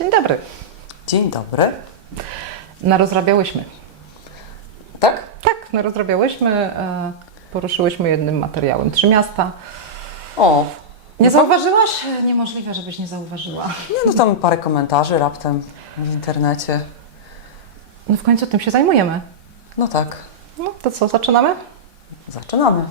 Dzień dobry. Dzień dobry. Narozrabiałyśmy. Tak? Tak, narozrabiałyśmy, e, poruszyłyśmy jednym materiałem trzy miasta. O, Nie zauważyłaś? Niemożliwe, żebyś nie zauważyła. nie no tam parę komentarzy raptem w internecie. No w końcu tym się zajmujemy. No tak, No to co, zaczynamy? zaczynamy.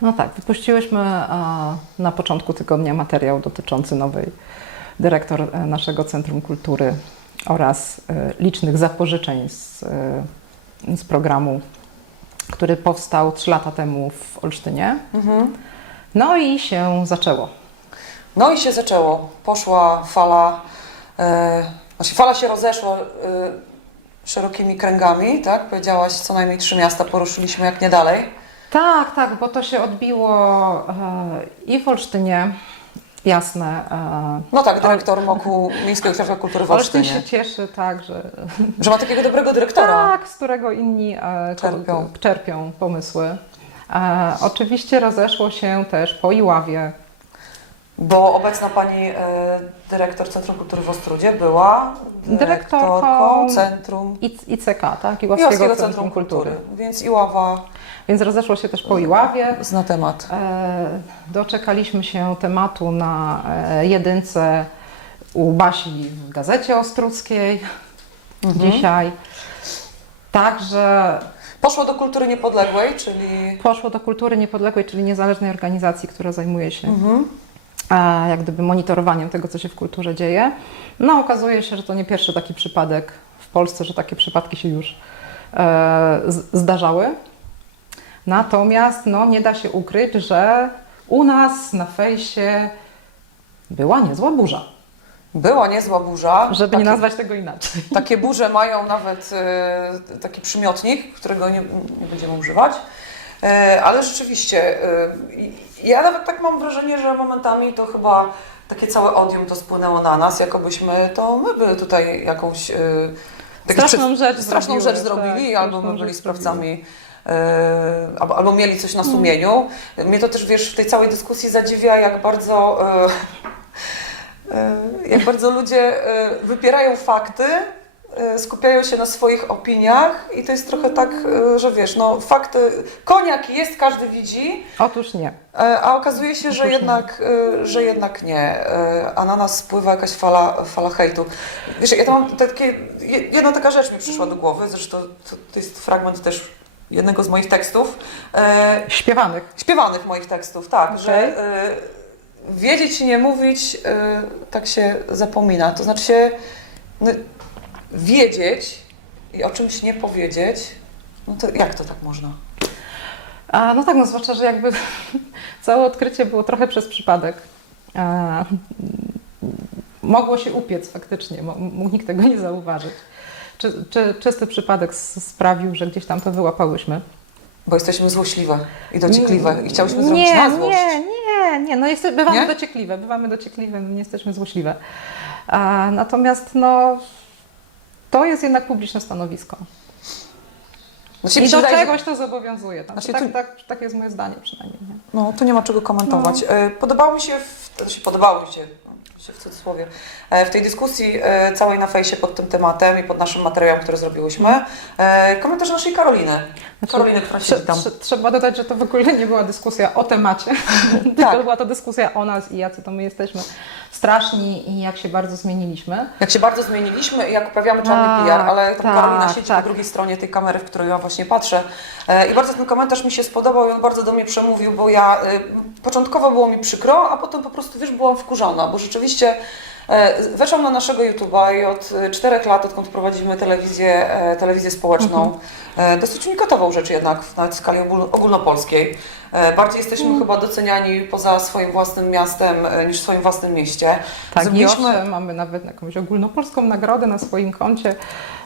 No tak, wypuściłyśmy e, na początku tygodnia materiał dotyczący nowej dyrektor e, naszego Centrum Kultury oraz e, licznych zapożyczeń z, z programu, który powstał trzy lata temu w Olsztynie. Mhm. No i się zaczęło. No i się zaczęło. Poszła fala, e, znaczy fala się rozeszła e, szerokimi kręgami, tak? Powiedziałaś, co najmniej trzy miasta poruszyliśmy, jak nie dalej. Tak, tak, bo to się odbiło e, i w Olsztynie, jasne. E, No tak, dyrektor MOKU Miejskiego Ośrodka Kultury w Olsztyn Olsztynie. się cieszy, tak, że Że ma takiego dobrego dyrektora. tak, z którego inni e, Czerpią. czerpią pomysły. Oczywiście rozeszło się też po Iławie. Bo obecna pani e, dyrektor Centrum Kultury w Ostrudzie była dyrektorką Dyrektorką Centrum I- ICK, tak? Iławskiego Iławskiego Centrum, Centrum Kultury. Kultury. Więc Iława Więc rozeszło się też po Iławie. zna temat. E, doczekaliśmy się tematu na e, jedynce u Basi w Gazecie Ostruckiej Mhm. dzisiaj. Także Poszło do kultury niepodległej, czyli poszło do Kultury Niepodległej, czyli niezależnej organizacji, która zajmuje się mhm. Jak gdyby monitorowaniem tego, co się w kulturze dzieje. No okazuje się, że to nie pierwszy taki przypadek w Polsce, że takie przypadki się już e, zdarzały. Natomiast no, nie da się ukryć, że u nas na fejsie była niezła burza, była niezła burza. żeby nie Takie- nazwać tego inaczej. Takie burze mają nawet e, taki przymiotnik, którego nie, nie będziemy używać. E, ale rzeczywiście, e, ja nawet tak mam wrażenie, że momentami to chyba takie całe odium to spłynęło na nas, jakobyśmy, to my by tutaj jakąś... Jakieś Straszną rzecz straszną zrobiły, rzecz zrobili, tak, albo my byli sprawcami, e, albo, albo mieli coś na sumieniu. Mnie to też, wiesz, w tej całej dyskusji zadziwia, jak bardzo, e, e, jak bardzo ludzie wypierają fakty, skupiają się na swoich opiniach i to jest trochę tak, e, że wiesz, no fakty, koniak jest, każdy widzi, Otóż nie. A okazuje się, że Otóż nie. jednak, e, że jednak nie. A na nas spływa jakaś fala, fala hejtu. Wiesz, ja to mam takie, je- jedna taka rzecz mi przyszła do głowy, zresztą to, to jest fragment też jednego z moich tekstów, Śpiewanych. śpiewanych moich tekstów, tak, Okej. że wiedzieć i nie mówić, tak się zapomina. To znaczy się no, wiedzieć i o czymś nie powiedzieć, no to jak to tak można? A, no tak, no zwłaszcza, że jakby całe odkrycie było trochę przez przypadek. A, mogło się upiec faktycznie, mógł nikt tego nie zauważyć. Czy, czy czysty przypadek sprawił, że gdzieś tam to wyłapałyśmy? Bo jesteśmy złośliwe i dociekliwe i chciałyśmy zrobić nie, na złość. Nie, nie, nie, no jest, bywamy Nie? dociekliwe, bywamy dociekliwe, no nie jesteśmy złośliwe. A, natomiast no, to jest jednak publiczne stanowisko. Znaczy, I do wydaje, czegoś to zobowiązuje. Znaczy, Znaczy, tak, tu- tak, tak jest moje zdanie przynajmniej. Nie? No, tu nie ma czego komentować. E, Podobało mi się, w, znaczy podobało mi się, się w cudzysłowie, e, w tej dyskusji e, całej na fejsie pod tym tematem i pod naszym materiałem, który zrobiłyśmy, e, komentarz naszej Karoliny. Znaczy, Karoliny, która Trze- siedzi tam. trze- Trzeba dodać, że to w ogóle nie była dyskusja o temacie, tylko Tak. była to dyskusja o nas i jacy to my jesteśmy straszni i jak się bardzo zmieniliśmy. Jak się bardzo zmieniliśmy i jak uprawiamy czarny Tak, PR, ale tam tak, Karolina siedzi tak. po drugiej stronie tej kamery, w której ja właśnie patrzę. I bardzo ten komentarz mi się spodobał i on bardzo do mnie przemówił, bo ja e, początkowo było mi przykro, a potem po prostu, wiesz, byłam wkurzona, bo rzeczywiście weszłam na naszego YouTube'a i od e, czterech lat, odkąd prowadzimy telewizję, e, telewizję społeczną, e, dosyć unikatową rzecz jednak, nawet w skali ogól, ogólnopolskiej. E, Bardziej jesteśmy chyba doceniani poza swoim własnym miastem e, niż w swoim własnym mieście. Tak, Zrobiliśmy- i mamy nawet jakąś ogólnopolską nagrodę na swoim koncie.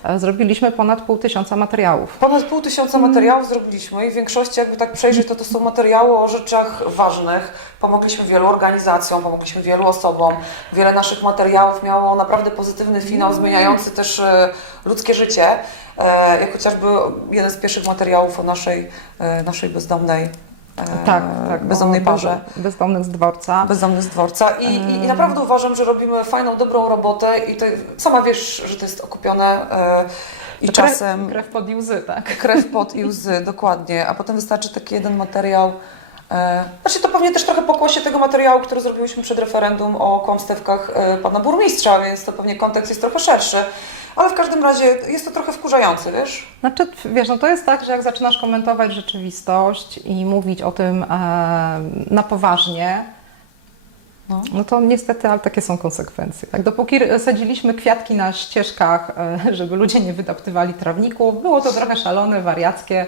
E, Zrobiliśmy ponad pół tysiąca materiałów. Ponad pół tysiąca materiałów zrobiliśmy i w większości jakby tak przejrzeć, to to są materiały o rzeczach ważnych, Pomogliśmy wielu organizacjom, pomogliśmy wielu osobom. Wiele naszych materiałów miało naprawdę pozytywny finał, zmieniający też e, ludzkie życie. E, jak chociażby jeden z pierwszych materiałów o naszej, e, naszej bezdomnej, Tak, tak. bezdomnej o parze. bez- Bezdomnych z dworca. Bezdomny z dworca I, i, i naprawdę uważam, że robimy fajną, dobrą robotę i to, sama wiesz, że to jest okupione i To czasem Krew, pod i łzy, tak. krew, pot i łzy, dokładnie, a potem wystarczy taki jeden materiał. E, znaczy to pewnie też trochę pokłosie tego materiału, który zrobiłyśmy przed referendum o kłamstewkach e, pana burmistrza, więc to pewnie kontekst jest trochę szerszy, ale w każdym razie jest to trochę wkurzające, wiesz? Znaczy, wiesz, no to jest tak, że jak zaczynasz komentować rzeczywistość i mówić o tym e, na poważnie, No. no to niestety, ale takie są konsekwencje. Tak, dopóki sadziliśmy kwiatki na ścieżkach, e, żeby ludzie nie wydeptywali trawników, było to trochę szalone, wariackie,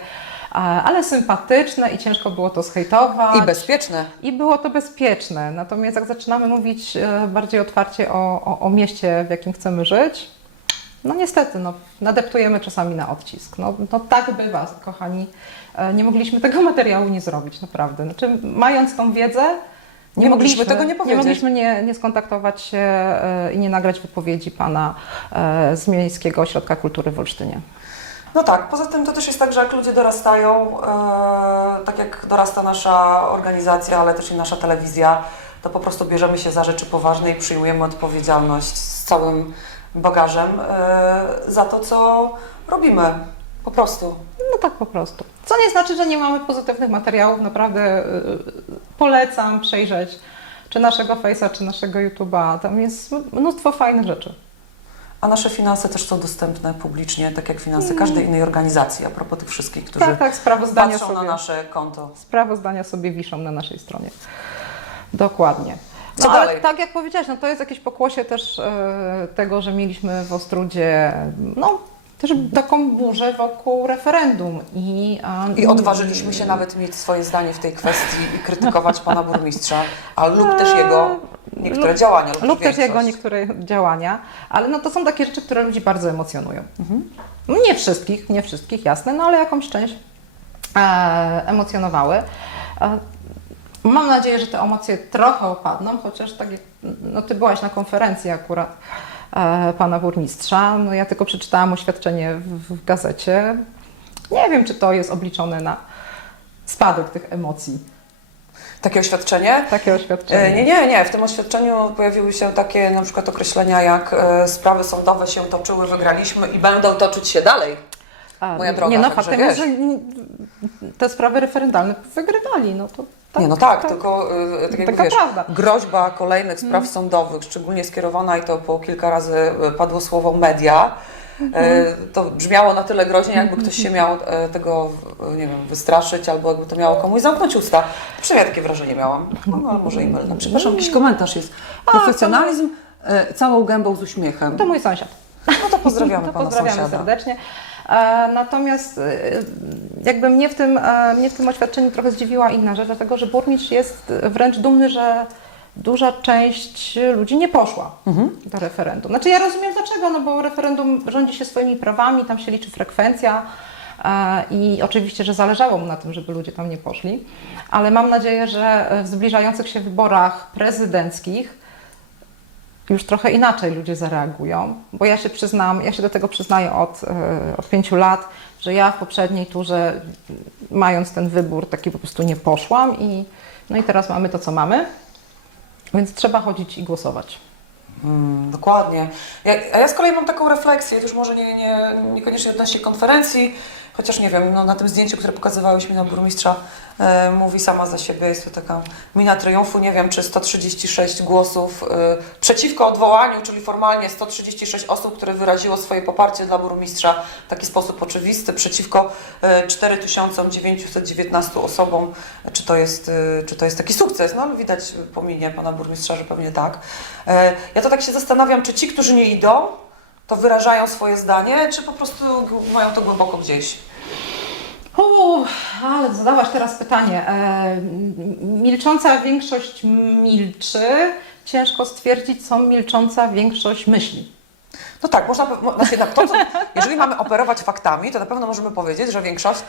ale sympatyczne i ciężko było to zhejtować. I bezpieczne. I było to bezpieczne. Natomiast jak zaczynamy mówić e, bardziej otwarcie o, o, o mieście, w jakim chcemy żyć, no niestety, no, nadeptujemy czasami na odcisk. No, no tak bywa, kochani. E, Nie mogliśmy tego materiału nie zrobić, naprawdę. Znaczy, mając tą wiedzę, Nie mogliśmy tego nie powiedzieć. Nie mogliśmy nie, nie skontaktować się e, i nie nagrać wypowiedzi pana z Miejskiego Ośrodka Kultury w Olsztynie. No tak, poza tym to też jest tak, że jak ludzie dorastają, e, tak jak dorasta nasza organizacja, ale też i nasza telewizja, to po prostu bierzemy się za rzeczy poważne i przyjmujemy odpowiedzialność z całym bagażem e, za to, co robimy. Po prostu. No tak po prostu. Co nie znaczy, że nie mamy pozytywnych materiałów. Naprawdę y, polecam przejrzeć czy naszego Face'a, czy naszego YouTube'a. Tam jest mnóstwo fajnych rzeczy. A nasze finanse też są dostępne publicznie, tak jak finanse każdej innej organizacji, a propos tych wszystkich, którzy Tak, tak, sprawozdania patrzą na sobie, nasze konto. sprawozdania sobie wiszą na naszej stronie. Dokładnie. Co no, ale dalej? tak jak powiedziałaś, no to jest jakieś pokłosie też e, tego, że mieliśmy w Ostrudzie no, też taką burzę wokół referendum. I, I odważyliśmy się nawet mieć swoje zdanie w tej kwestii i krytykować pana burmistrza, a lub też jego niektóre lub- działania. Lub, lub też jego niektóre działania, ale no to są takie rzeczy, które ludzi bardzo emocjonują. No nie wszystkich, nie wszystkich, jasne, no ale jakąś część e, emocjonowały. E, mam nadzieję, że te emocje trochę opadną, chociaż tak jak no ty byłaś na konferencji akurat e, pana burmistrza, no ja tylko przeczytałam oświadczenie w, w gazecie. Nie wiem, czy to jest obliczone na spadek tych emocji, Takie oświadczenie? takie oświadczenie. E, Nie, nie, nie. W tym oświadczeniu pojawiły się takie na przykład określenia jak e, sprawy sądowe się toczyły, wygraliśmy i będą toczyć się dalej. A, Moja droga, nie, no faktem jest, że te sprawy referendalne wygrywali, no to tak, nie, no tak, tylko e, tak prawda. Mm. groźba kolejnych spraw sądowych, szczególnie skierowana i to po kilka razy padło słowo media. To brzmiało na tyle groźnie, jakby ktoś się miał e, tego, e, nie wiem, wystraszyć, albo jakby to miało komuś zamknąć usta. Przynajmniej takie wrażenie miałam. No, ale może i mylne. Przepraszam, jakiś komentarz jest. Profesjonalizm e, całą gębą z uśmiechem. to mój sąsiad. No to pozdrawiamy To pana pozdrawiamy sąsiada. serdecznie. E, Natomiast e, jakby mnie w, tym, e, mnie w tym oświadczeniu trochę zdziwiła inna rzecz, dlatego że burmistrz jest wręcz dumny, że duża część ludzi nie poszła Mhm. do referendum. Znaczy ja rozumiem dlaczego, no bo referendum rządzi się swoimi prawami, tam się liczy frekwencja e, i oczywiście, że zależało mu na tym, żeby ludzie tam nie poszli, ale mam nadzieję, że w zbliżających się wyborach prezydenckich już trochę inaczej ludzie zareagują, bo ja się przyznam, ja się do tego przyznaję od, e, od pięciu lat, że ja w poprzedniej turze, mając ten wybór, taki po prostu nie poszłam i no i teraz mamy to, co mamy, więc trzeba chodzić i głosować. Mm, dokładnie. Ja, a ja z kolei mam taką refleksję, już może nie, nie, niekoniecznie odnośnie konferencji, chociaż nie wiem, no, na tym zdjęciu, które pokazywałeś mi na burmistrza, e, mówi sama za siebie, jest to taka mina triumfu, nie wiem, czy 136 głosów e, przeciwko odwołaniu, czyli formalnie 136 osób, które wyraziło swoje poparcie dla burmistrza w taki sposób oczywisty, przeciwko e, 4919 osobom, czy to jest, e, czy to jest taki sukces? No ale widać po minie pana burmistrza, że pewnie tak. E, Ja to tak się zastanawiam, czy ci, którzy nie idą, to wyrażają swoje zdanie, czy po prostu mają to głęboko gdzieś. Uuu, ale zadałaś teraz pytanie. E, milcząca większość milczy. Ciężko stwierdzić, co milcząca większość myśli. No tak, można, znaczy tak, to, jeżeli mamy operować faktami, to na pewno możemy powiedzieć, że większość.